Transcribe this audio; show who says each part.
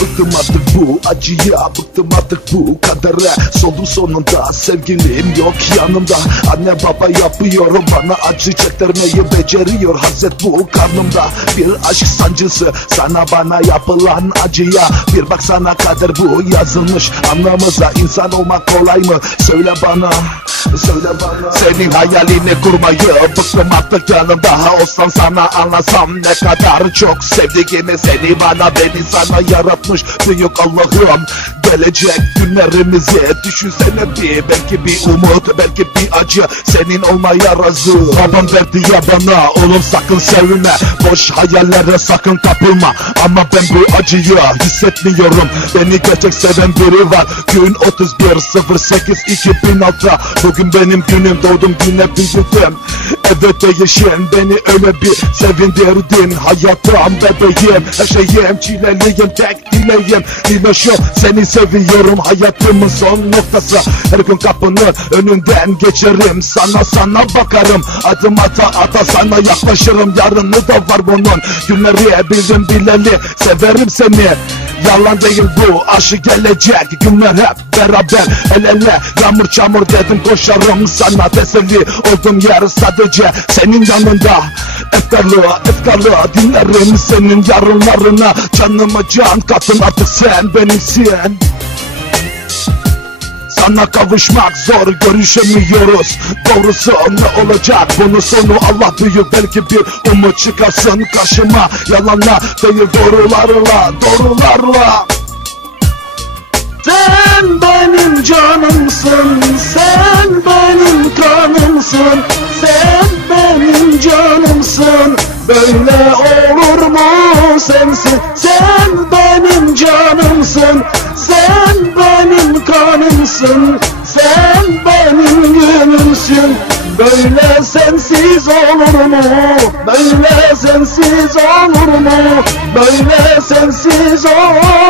Speaker 1: Bıktım artık bu acıya Bıktım artık bu kadere. Soldum sonunda sevgilim yok yanımda. Anne baba yapıyorum bana acı çektirmeyi beceriyor Hazret bu karnımda. Bir aşk sancısı Sana bana yapılan acıya. Bir baksana kader bu yazılmış. Anlamıza insan olmak kolay mı? Söyle bana Söyle bana. Senin hayalini kurmayı Bıktım artık yanımda olsam sana anlasam Ne kadar çok sevdiğimi. Seni bana beni sana yaratmış Büyük Allah'ım Gelecek. Günlerimizi Düşünsene bir. Belki bir umut Belki bir acı. Senin olmaya razı. Babam verdi ya bana. Oğlum sakın sevme. Boş hayallere sakın kapılma. Ama ben bu acıyı hissetmiyorum. Beni gerçek seven biri var. Gün 31 08 2006 Bugün benim günüm doğdum güne büyüdüm. Evet değişim beni öyle bir sevindirdin. Hayatım bebeğim her şeyim çileliyim tek dileğim. Dile şu seni seviyorum hayatımın son noktası. Her gün kapının önünden geçerim sana sana bakarım. Adım ata ata sana yaklaşırım yarını da var bunun. Günleri bildim bileli severim seni. Yalan değil bu aşı gelecek günler hep beraber. El ele yağmur çamur dedim koşarım sana teselli Oldum yer sadece senin yanında. Efkarlı efkarlı dinlerim senin yarınlarına. Canıma can katın artık sen benimsin sana kavuşmak zor görüşemiyoruz. Doğrusu ne olacak? Bunun sonu Allah büyük belki bir umut çıkarsın karşıma. Yalanla değil doğrularla doğrularla. Sen benim canımsın sen benim kanımsın Sen benim canımsın. Böyle olur mu sensin? Sen benim kanımsın Sen benim gönlümsün Böyle sensiz olur mu? Böyle sensiz olur mu? Böyle sensiz olur mu?